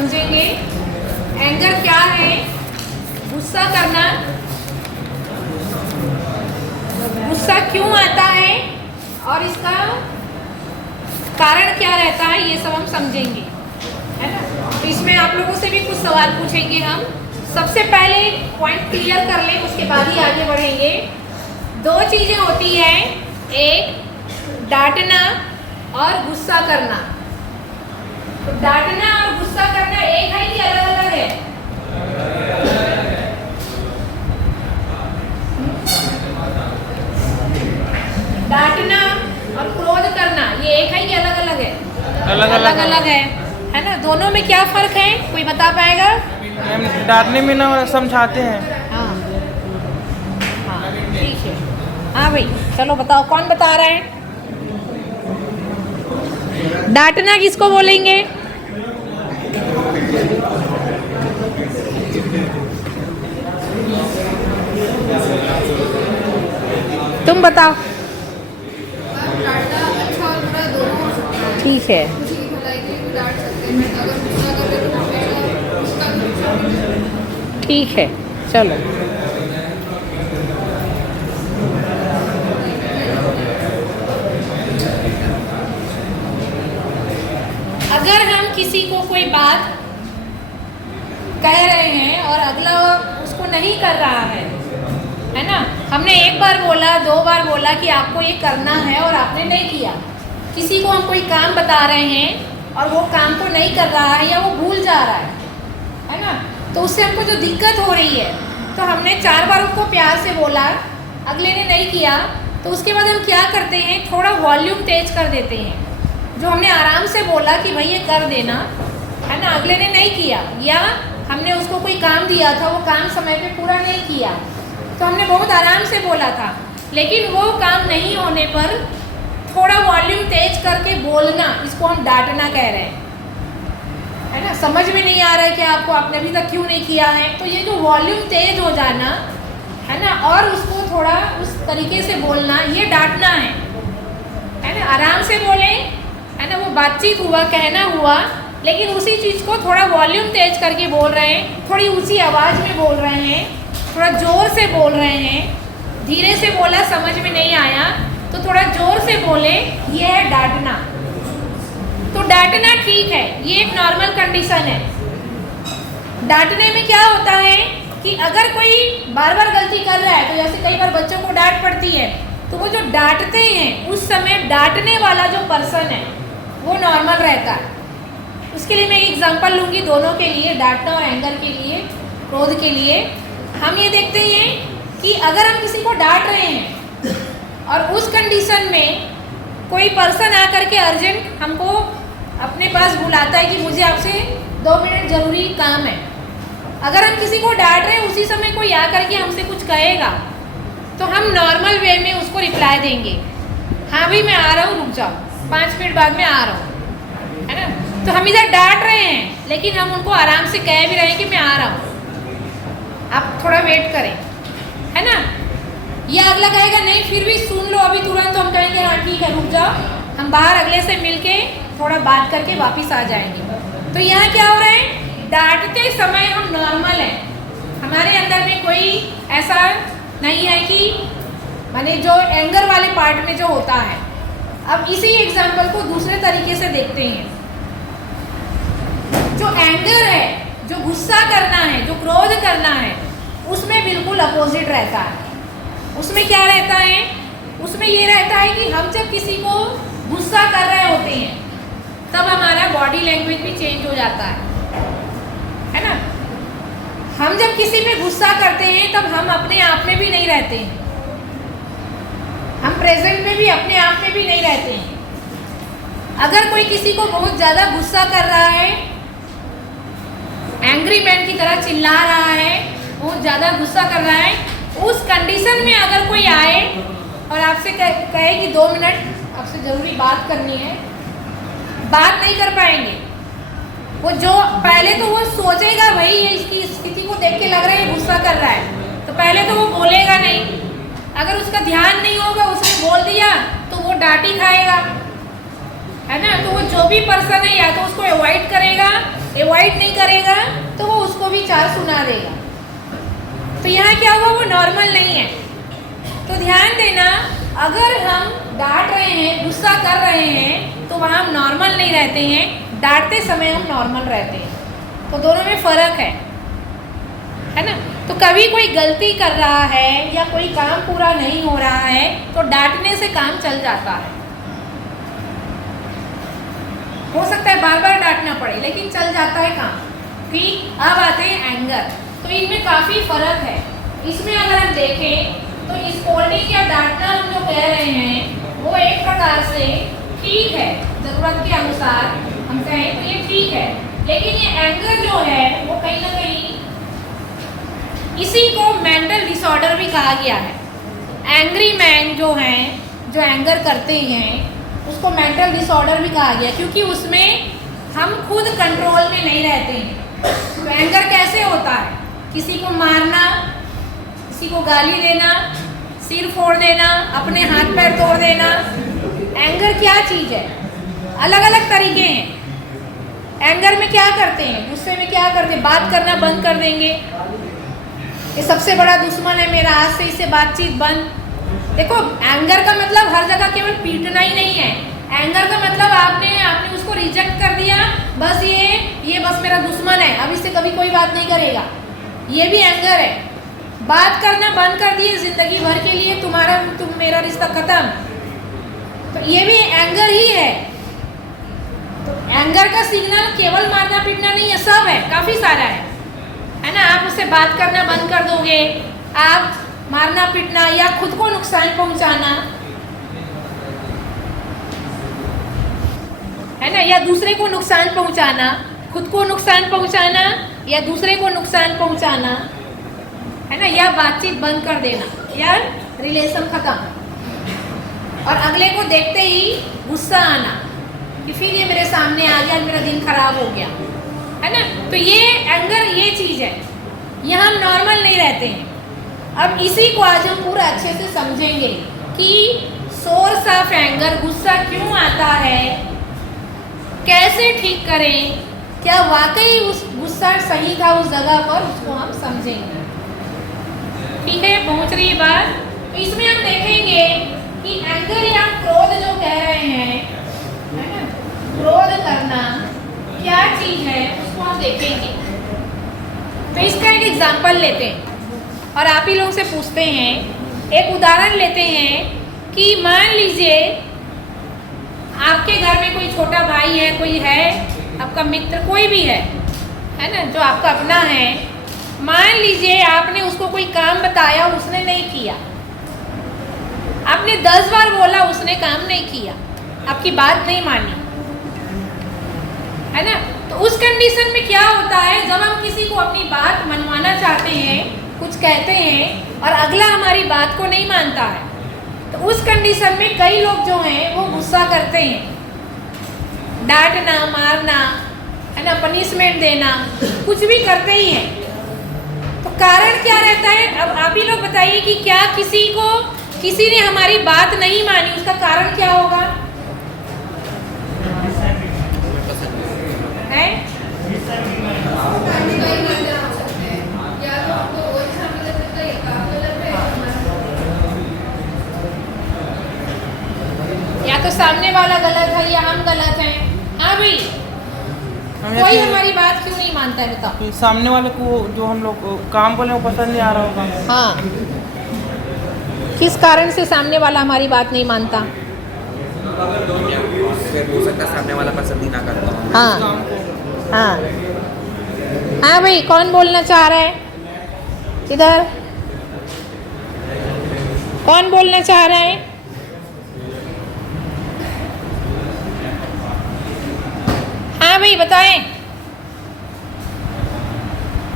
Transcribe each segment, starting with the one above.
समझेंगे एंगर क्या है, गुस्सा करना, गुस्सा क्यों आता है और इसका कारण क्या रहता है, ये सब हम समझेंगे, है ना। तो इसमें आप लोगों से भी कुछ सवाल पूछेंगे हम। सबसे पहले पॉइंट क्लियर कर लें, उसके बाद ही आगे बढ़ेंगे। दो चीज़ें होती हैं, एक डांटना और गुस्सा करना। तो डांटना और गुस्सा करना एक है कि अलग अलग है? डांटना और क्रोध करना ये एक है कि अलग अलग है? अलग अलग है ना। दोनों में क्या फर्क है, कोई बता पाएगा? हम डांटने में ना समझाते हैं। हाँ हाँ ठीक है। हाँ भाई चलो बताओ, कौन बता रहा है? डांटना किसको बोलेंगे? तुम बताओ। ठीक है ठीक है चलो। अगर हम किसी को कोई बात कह रहे हैं और अगला उसको नहीं कर रहा है ना, हमने एक बार बोला, दो बार बोला कि आपको ये करना है और आपने नहीं किया। किसी को हम कोई काम बता रहे हैं और वो काम को नहीं कर रहा है या वो भूल जा रहा है ना, तो उससे हमको जो दिक्कत हो रही है, तो हमने 4 बार उसको प्यार से बोला, अगले ने नहीं किया, तो उसके बाद हम क्या करते हैं, थोड़ा वॉल्यूम तेज कर देते हैं। जो हमने आराम से बोला कि भाई ये कर देना, है ना, अगले ने नहीं किया, या हमने उसको कोई काम दिया था, वो काम समय पे पूरा नहीं किया, तो हमने बहुत आराम से बोला था, लेकिन वो काम नहीं होने पर थोड़ा वॉल्यूम तेज करके बोलना, इसको हम डांटना कह रहे हैं, है ना। समझ में नहीं आ रहा है कि आपको, आपने अभी तक क्यों नहीं किया है, तो ये जो वॉल्यूम तेज हो जाना, है ना, और उसको थोड़ा उस तरीके से बोलना, ये डांटना है ना। आराम से बोलें, है ना, वो बातचीत हुआ, कहना हुआ, लेकिन उसी चीज़ को थोड़ा वॉल्यूम तेज करके बोल रहे हैं, थोड़ी ऊंची आवाज़ में बोल रहे हैं, थोड़ा ज़ोर से बोल रहे हैं। धीरे से बोला, समझ में नहीं आया, तो थोड़ा ज़ोर से बोले, ये है डांटना। तो डांटना ठीक है, ये एक नॉर्मल कंडीशन है। डांटने में क्या होता है कि अगर कोई बार बार गलती कर रहा है, तो जैसे कई बार बच्चों को डांट पड़ती है, तो वो जो डांटते हैं उस समय डांटने वाला जो पर्सन है वो नॉर्मल रहता है। उसके लिए मैं एक एग्जांपल लूँगी दोनों के लिए, डांटना और एंगर के लिए, क्रोध के लिए। हम ये देखते हैं कि अगर हम किसी को डांट रहे हैं और उस कंडीशन में कोई पर्सन आकर के अर्जेंट हमको अपने पास बुलाता है कि मुझे आपसे 2 मिनट ज़रूरी काम है, अगर हम किसी को डांट रहे हैं, उसी समय कोई आकर के हमसे कुछ कहेगा, तो हम नॉर्मल वे में उसको रिप्लाई देंगे, हाँ भाई मैं आ रहा हूँ, रुक जाओ, 5 मिनट बाद में आ रहा हूँ, है ना। तो हम इधर डांट रहे हैं, लेकिन हम उनको आराम से कह भी रहे हैं कि मैं आ रहा हूँ, आप थोड़ा वेट करें, है ना। या अगला कहेगा नहीं फिर भी सुन लो अभी तुरंत, तो हम कहेंगे हाँ ठीक है रुक जाओ, हम बाहर अगले से मिलके थोड़ा बात करके वापस आ जाएंगे। तो यहाँ क्या हो रहा है, डांटते समय हम नॉर्मल हैं, हमारे अंदर में कोई ऐसा नहीं है कि माने जो एंगर वाले पार्ट में जो होता है। अब इसी एग्जाम्पल को दूसरे तरीके से देखते हैं। जो एंगर है, जो गुस्सा करना है, जो क्रोध करना है, उसमें बिल्कुल अपोजिट रहता है। उसमें क्या रहता है, उसमें ये रहता है कि हम जब किसी को गुस्सा कर रहे होते हैं, तब हमारा बॉडी लैंग्वेज भी चेंज हो जाता है ना। हम जब किसी पे गुस्सा करते हैं, तब हम अपने आप में भी नहीं रहते हैं, हम प्रेजेंट में भी अपने आप में भी नहीं रहते हैं। अगर कोई किसी को बहुत ज़्यादा गुस्सा कर रहा है, एंग्री मैन की तरह चिल्ला रहा है, बहुत ज़्यादा गुस्सा कर रहा है, उस कंडीशन में अगर कोई आए और आपसे कहे कि 2 मिनट आपसे ज़रूरी बात करनी है, बात नहीं कर पाएंगे। वो जो पहले तो वो सोचेगा भाई ये इसकी स्थिति को देख के लग रहा है गुस्सा कर रहा है, तो पहले तो वो बोलेगा नहीं। अगर उसका ध्यान नहीं होगा, उसने बोल दिया तो वो डांट ही खाएगा, है ना। तो वो जो भी पर्सन है या तो उसको अवॉइड करेगा अवॉइड नहीं करेगा तो वो उसको भी 4 सुना देगा। तो यहाँ क्या हुआ, वो नॉर्मल नहीं है। तो ध्यान देना, अगर हम डांट रहे हैं, गुस्सा कर रहे हैं, तो वहाँ हम नॉर्मल नहीं रहते हैं, डांटते समय हम नॉर्मल रहते हैं। तो दोनों में फ़र्क है ना। तो कभी कोई गलती कर रहा है या कोई काम पूरा नहीं हो रहा है तो डांटने से काम चल जाता है। हो सकता है बार बार डांटना पड़े लेकिन चल जाता है काम। ठीक, अब आते हैं एंगर। तो इनमें काफ़ी फ़र्क है। इसमें अगर हम देखें तो स्कोल्डिंग या डांटना हम जो कह रहे हैं वो एक प्रकार से ठीक है, ज़रूरत के अनुसार हम कहें तो ये ठीक है। लेकिन ये एंगर जो है वो कहीं ना कहीं, इसी को मेंटल डिसऑर्डर भी कहा गया है। एंग्री मैन जो हैं, जो एंगर करते हैं, उसको मेंटल डिसऑर्डर भी कहा गया, क्योंकि उसमें हम खुद कंट्रोल में नहीं रहते हैं। तो एंगर कैसे होता है, किसी को मारना, किसी को गाली देना, सिर फोड़ देना, अपने हाथ पैर तोड़ देना। एंगर क्या चीज़ है, अलग अलग तरीके हैं। एंगर में क्या करते हैं, गुस्से में क्या करते हैं, बात करना बंद कर देंगे, ये सबसे बड़ा दुश्मन है मेरा, आज से इससे बातचीत बंद। देखो, एंगर का मतलब हर जगह केवल पीटना ही नहीं है। एंगर का मतलब आपने उसको रिजेक्ट कर दिया, बस ये बस मेरा दुश्मन है, अब इससे कभी कोई बात नहीं करेगा, ये भी एंगर है। बात करना बंद कर दिए जिंदगी भर के लिए, तुम मेरा रिश्ता खत्म, तो ये भी एंगर ही है। तो एंगर का सिग्नल केवल मारना पीटना नहीं है, सब है, काफ़ी सारा है ना। आप उससे बात करना बंद कर दोगे, आप मारना पीटना या खुद को नुकसान पहुंचाना, है ना, या दूसरे को नुकसान पहुंचाना, खुद को नुकसान पहुंचाना या दूसरे को नुकसान पहुंचाना, है ना, या बातचीत बंद कर देना या रिलेशन खत्म, और अगले को देखते ही गुस्सा आना कि फिर ये मेरे सामने आ गया, मेरा दिन खराब हो गया, है ना। तो ये एंगर, ये चीज़ है, यहाँ हम नॉर्मल नहीं रहते हैं। अब इसी को आज हम पूरा अच्छे से समझेंगे कि सोर्स ऑफ एंगर, गुस्सा क्यों आता है, कैसे ठीक करें, क्या वाकई उस गुस्सा सही था उस जगह पर, उसको हम समझेंगे। ठीक है, पहुंच रही है बात। तो इसमें हम देखेंगे कि एंगर या क्रोध जो कह रहे हैं, है ना, क्रोध करना क्या चीज़ है, उसको हम देखेंगे। तो इसका एक एग्जाम्पल लेते हैं और आप ही लोग से पूछते हैं, एक उदाहरण लेते हैं कि मान लीजिए आपके घर में कोई छोटा भाई है, कोई है आपका मित्र, कोई भी है ना, जो आपका अपना है। मान लीजिए आपने उसको कोई काम बताया, उसने नहीं किया, आपने 10 बार बोला, उसने काम नहीं किया, आपकी बात नहीं मानी, है ना। तो उस कंडीशन में क्या होता है, जब हम किसी को अपनी बात मनवाना चाहते हैं, कुछ कहते हैं और अगला हमारी बात को नहीं मानता है, तो उस कंडीशन में कई लोग जो हैं वो गुस्सा करते हैं, डांटना, मारना, है ना, पनिशमेंट देना, कुछ भी करते ही हैं। तो कारण क्या रहता है, अब आप ही लोग बताइए कि क्या किसी ने हमारी बात नहीं मानी, उसका कारण क्या होगा, है? या तो सामने वाला गलत है या हम गलत हैं। हाँ भाई, कोई हमारी बात क्यों नहीं मानता है, बताओ। सामने वाले को जो हम लोग काम बोले वो पसंद नहीं आ रहा होगा। हाँ, किस कारण से सामने वाला हमारी बात नहीं मानता? हो सकता है सामने वाला पसंद ही ना करता हो। हाँ हाँ हाँ भाई, कौन बोलना चाह रहा है इधर, कौन बोलना चाह रहा है? हाँ भाई बताएं,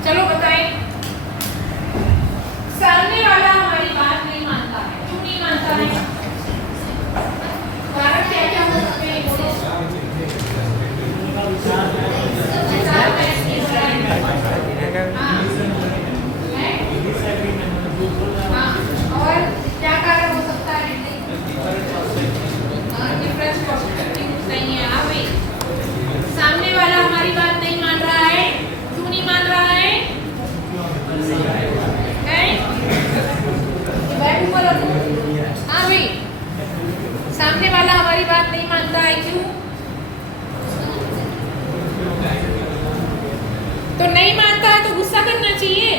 चलो बताएं। सामने वाला हमारी बात नहीं मानता है, क्यों नहीं मानता है? कारण क्या क्या हो सकते हैं, बोलो। हाँ, और क्या कारण हो सकता है? डिफरेंस पर्सपेक्टिव नहीं है। हाँ भाई, सामने वाला हमारी बात नहीं मान रहा तो नहीं मानता है तो गुस्सा करना चाहिए।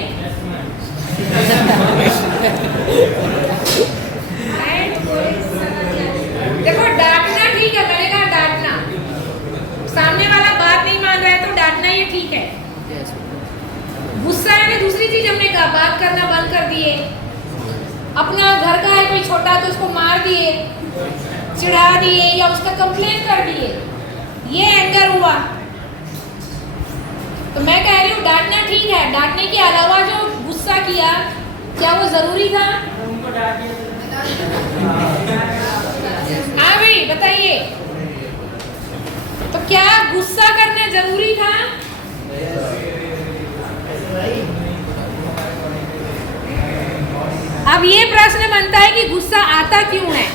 देखो डांटना ठीक है, मैंने कहा डांटना, सामने वाला बात नहीं मान रहा है तो डांटना ये ठीक है। गुस्सा है दूसरी चीज, हमने कहा बात करना बंद कर दिए, अपना घर का है कोई छोटा तो उसको मार दिए, चिढ़ा दिए या उसका कंप्लेन कर दिए, ये एंगर हुआ। तो मैं कह रही हूँ डांटना ठीक है, डांटने के अलावा जो गुस्सा किया क्या वो जरूरी था? हाँ भाई बताइए, तो क्या गुस्सा करना जरूरी था? अब ये प्रश्न बनता है कि गुस्सा आता क्यों है।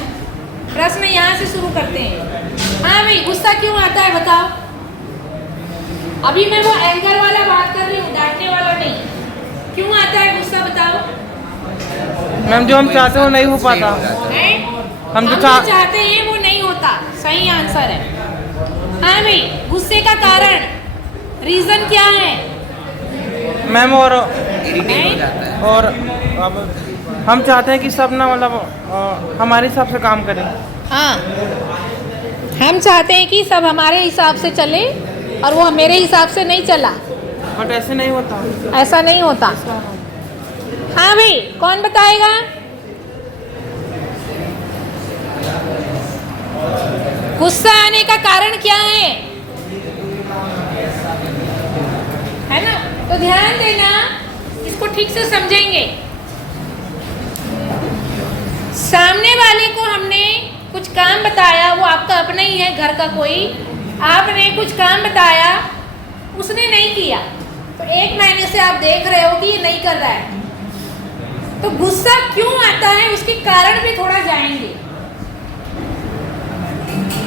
प्रश्न यहाँ से शुरू करते हैं। हाँ भाई गुस्सा क्यों आता है बताओ। अभी मैं वो एंगर वाला बात कर रही हूँ, डांटने वाला नहीं। क्यों आता है गुस्सा बताओ। मैम जो हम चाहते हो नहीं हो पाता। हम जो चाहते हैं वो नहीं होता, सही आंसर है। हाँ भाई गुस्से का कारण, रीजन क्या है मैम? इरिटेट हो जाता है। और अब हम चाहते हैं कि सब ना मतलब हमारे हिसाब से काम करें। हाँ हम चाहते हैं कि सब हमारे हिसाब से चले और वो मेरे हिसाब से नहीं चला। बट ऐसे नहीं होता। ऐसा नहीं होता। हाँ भाई कौन बताएगा? गुस्सा आने का कारण क्या है ना? तो ध्यान देना, इसको ठीक से समझेंगे। सामने वाले को हमने कुछ काम बताया, वो आपका अपना ही है घर का कोई, आपने कुछ काम बताया उसने नहीं किया, तो 1 महीने से आप देख रहे हो कि ये नहीं कर रहा है, तो गुस्सा क्यों आता है उसके कारण भी थोड़ा जाएंगे।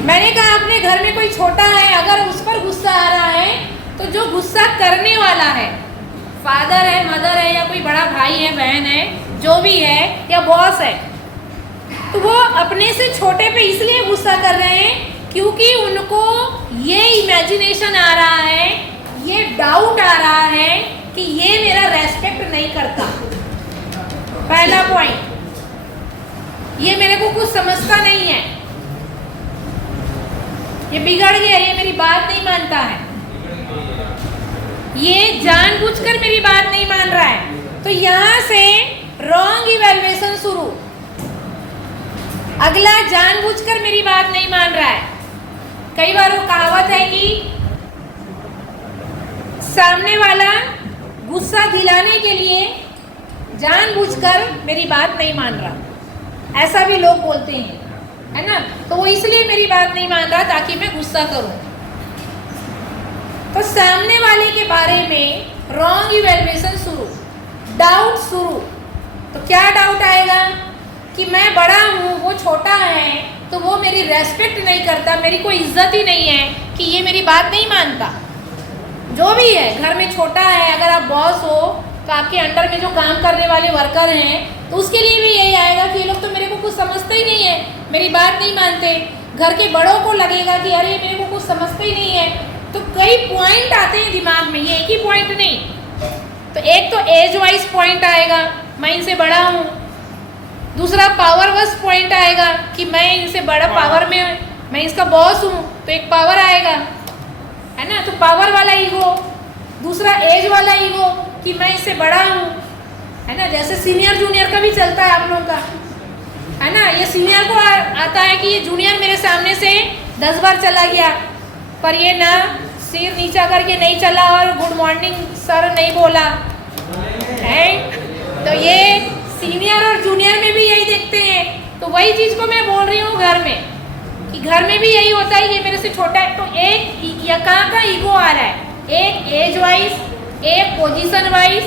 मैंने कहा अपने घर में कोई छोटा है, अगर उस पर गुस्सा आ रहा है तो जो गुस्सा करने वाला है, फादर है, मदर है, या कोई बड़ा भाई है, बहन है, जो भी है, या बॉस है, तो वो अपने से छोटे पे इसलिए गुस्सा कर रहे हैं क्योंकि उनको ये इमेजिनेशन आ रहा है, ये डाउट आ रहा है कि ये मेरा रेस्पेक्ट नहीं करता। पहला पॉइंट, ये मेरे को कुछ समझता नहीं है, ये बिगड़ गया, ये मेरी बात नहीं मानता है, ये जानबूझकर मेरी बात नहीं मान रहा है। तो यहां से रॉन्ग इवैल्यूएशन शुरू। अगला जानबूझकर मेरी बात नहीं मान रहा है। कई बार वो कहावत है कि सामने वाला गुस्सा दिलाने के लिए जानबूझकर मेरी बात नहीं मान रहा, ऐसा भी लोग बोलते हैं, है ना? तो वो इसलिए मेरी बात नहीं मान रहा ताकि मैं गुस्सा करूं। तो सामने वाले के बारे में रॉन्ग इवैल्यूएशन शुरू, डाउट शुरू। तो क्या डाउट आएगा कि मैं बड़ा हूँ, वो छोटा है, तो वो मेरी रेस्पेक्ट नहीं करता, मेरी कोई इज्जत ही नहीं है कि ये मेरी बात नहीं मानता। जो भी है, घर में छोटा है, अगर आप बॉस हो तो आपके अंडर में जो काम करने वाले वर्कर हैं तो उसके लिए भी यही आएगा कि ये लोग तो मेरे को कुछ समझते ही नहीं है, मेरी बात नहीं मानते। घर के बड़ों को लगेगा कि अरे मेरे को कुछ समझते ही नहीं है। तो कई पॉइंट आते हैं दिमाग में, ये एक ही पॉइंट नहीं। तो एक तो एज वाइज पॉइंट आएगा, मैं इनसे बड़ा हूँ। दूसरा पावर वाइज पॉइंट आएगा कि मैं इनसे बड़ा पावर में, मैं इसका बॉस हूँ, तो एक पावर आएगा, है ना? तो पावर वाला ईगो। दूसरा एज वाला ईगो कि मैं इससे बड़ा हूँ, है ना? जैसे सीनियर जूनियर का भी चलता है आप लोगों का, है ना? ये सीनियर को आता है कि ये जूनियर मेरे सामने से 10 बार चला गया, पर ये ना सिर नीचा करके नहीं चला और गुड मॉर्निंग सर नहीं बोला है। तो ये सीनियर और जूनियर में भी यही देखते हैं। तो वही चीज़ को मैं बोल रही हूँ घर में, कि घर में भी यही होता है, ये मेरे से छोटा है। तो एक कहाँ का ईगो आ रहा है, एक एज वाइज, एक पोजीशन वाइज,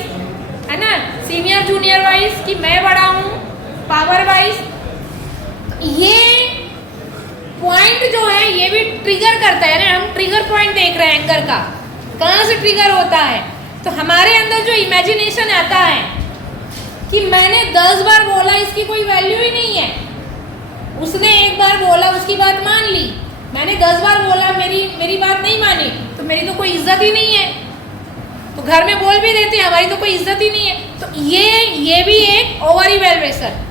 है ना? सीनियर जूनियर वाइज कि मैं बड़ा हूँ, पावर वाइज। ये पॉइंट जो है ये भी ट्रिगर करता है ना। हम ट्रिगर पॉइंट देख रहे हैं एंगर का, कहाँ से ट्रिगर होता है। तो हमारे अंदर जो इमेजिनेशन आता है कि मैंने 10 बार बोला, इसकी कोई वैल्यू ही नहीं है, उसने एक बार बोला, उसकी बात मान ली, मैंने 10 बार बोला, मेरी बात नहीं मानी, तो मेरी तो कोई इज्जत ही नहीं है। तो घर में बोल भी देते हैं हमारी तो कोई इज्जत ही नहीं है। तो ये भी एक ओवर इवैल्यूएशन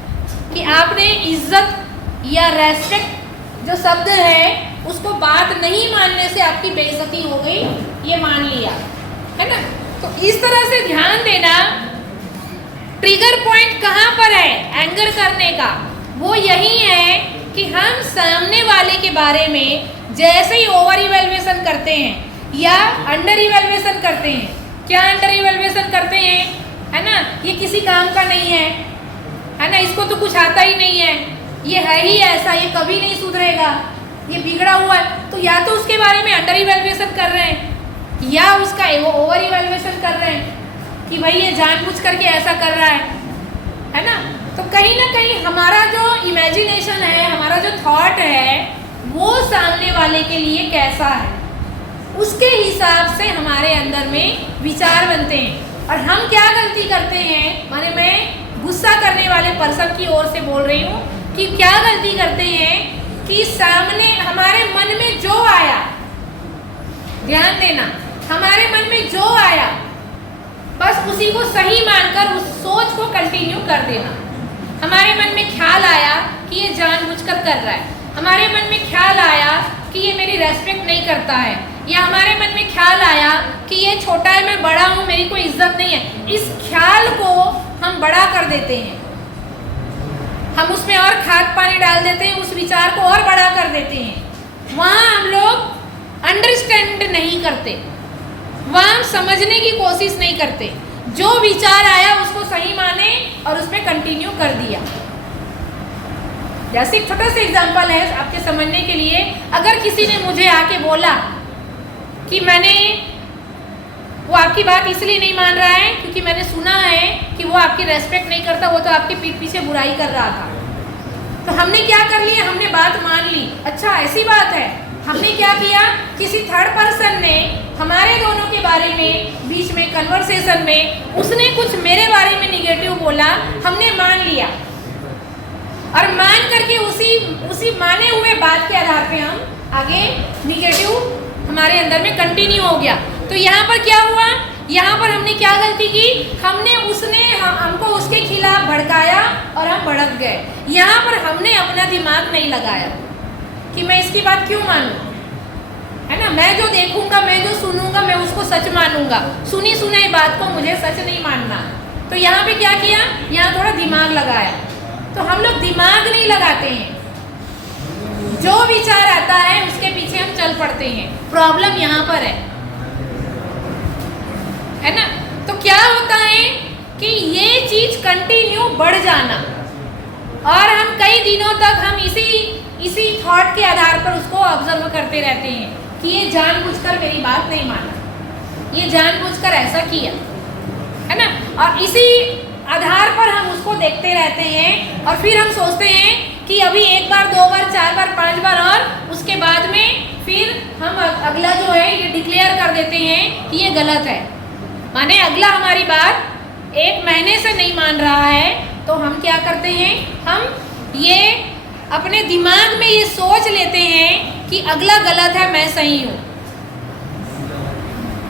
कि आपने इज्जत या रेस्पेक्ट जो शब्द है उसको बात नहीं मानने से आपकी बेइज्जती हो गई, ये मान लिया, है ना। तो इस तरह से ध्यान देना, ट्रिगर पॉइंट कहाँ पर है एंगर करने का, वो यही है कि हम सामने वाले के बारे में जैसे ही ओवर इवैल्यूएशन करते हैं या अंडर इवैल्यूएशन करते हैं। क्या अंडर इवैल्यूएशन करते हैं, है ना, ये किसी काम का नहीं है ना, इसको तो कुछ आता ही नहीं है, ये है ही ऐसा, ये कभी नहीं सुधरेगा, ये बिगड़ा हुआ है। तो या तो उसके बारे में अंडर इवैल्यूएशन कर रहे हैं या उसका ओवर इवैल्यूएशन कर रहे हैं कि भाई ये जानबूझ करके ऐसा कर रहा है ना। तो कहीं ना कहीं हमारा जो इमेजिनेशन है, हमारा जो थॉट है, वो सामने वाले के लिए कैसा है, उसके हिसाब से हमारे अंदर में विचार बनते हैं। और हम क्या गलती करते हैं, माने मैं गुस्सा करने वाले पर्सन की ओर से बोल रही हूँ कि क्या गलती करते हैं कि सामने हमारे मन में जो आया, ध्यान देना, हमारे मन में जो आया बस उसी को सही मानकर उस सोच को कंटिन्यू कर देना। हमारे मन में ख्याल आया कि ये जानबूझकर कर रहा है, हमारे मन में ख्याल आया कि ये मेरी रेस्पेक्ट नहीं करता है, या हमारे मन में ख्याल आया कि ये छोटा है मैं बड़ा हूँ मेरी कोई इज्जत नहीं है। इस ख्याल को हम बड़ा कर देते हैं, हम उसमें और खाद पानी डाल देते हैं, उस विचार को और बड़ा कर देते हैं। वहाँ हम लोग अंडरस्टैंड नहीं करते, वहाँ हम समझने की कोशिश नहीं करते। जो विचार आया उसको सही माने और उसमें कंटिन्यू कर दिया। जैसे एक छोटा सा एग्जांपल है आपके समझने के लिए, अगर किसी ने मुझे आके बोला कि वो आपकी बात इसलिए नहीं मान रहा है क्योंकि मैंने सुना है कि वो आपकी रेस्पेक्ट नहीं करता, वो तो आपके पीठ पीछे बुराई कर रहा था। तो हमने क्या कर लिया, हमने बात मान ली, अच्छा ऐसी बात है। हमने क्या किया, किसी थर्ड पर्सन ने हमारे दोनों के बारे में बीच में कन्वर्सेशन में उसने कुछ मेरे बारे में निगेटिव बोला, हमने मान लिया और मान करके उसी माने हुए बात के आधार पे हम आगे निगेटिव हमारे अंदर में कंटिन्यू हो गया। तो यहाँ पर क्या हुआ, यहाँ पर हमने क्या गलती की, उसने हमको उसके खिलाफ भड़काया और हम भड़क गए। यहाँ पर हमने अपना दिमाग नहीं लगाया कि मैं इसकी बात क्यों मानूं, है ना। मैं जो देखूंगा, मैं जो सुनूंगा, मैं उसको सच मानूंगा, सुनी सुनाई बात को मुझे सच नहीं मानना। तो यहाँ पे क्या किया, यहाँ थोड़ा दिमाग लगाया। तो हम लोग दिमाग नहीं लगाते हैं, जो विचार आता है उसके पीछे हम चल पड़ते हैं। प्रॉब्लम यहाँ पर है ना। तो क्या होता है कि ये चीज कंटिन्यू बढ़ जाना और हम कई दिनों तक हम इसी थॉट के आधार पर उसको ऑब्जर्व करते रहते हैं कि ये जानबूझकर मेरी बात नहीं माना, ये जानबूझकर ऐसा किया, है ना। और इसी आधार पर हम उसको देखते रहते हैं और फिर हम सोचते हैं कि अभी एक बार, दो बार, चार बार, पांच बार, और उसके बाद में फिर हम अगला जो है ये डिक्लेयर कर देते हैं कि ये गलत है। माने अगला हमारी बात 1 महीने से नहीं मान रहा है, तो हम क्या करते हैं, हम ये अपने दिमाग में ये सोच लेते हैं कि अगला गलत है, मैं सही हूँ।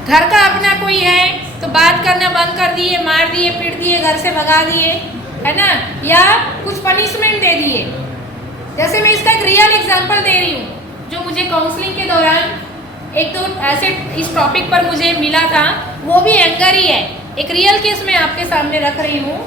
घर का अपना कोई है तो बात करना बंद कर दिए, मार दिए, पीट दिए, घर से भगा दिए, है ना, या कुछ पनिशमेंट दे दिए। जैसे मैं इसका एक रियल एग्जांपल दे रही हूँ, जो मुझे काउंसलिंग के दौरान एक तो ऐसे इस टॉपिक पर मुझे मिला था, वो भी एंगर ही है। एक रियल केस मैं आपके सामने रख रही हूँ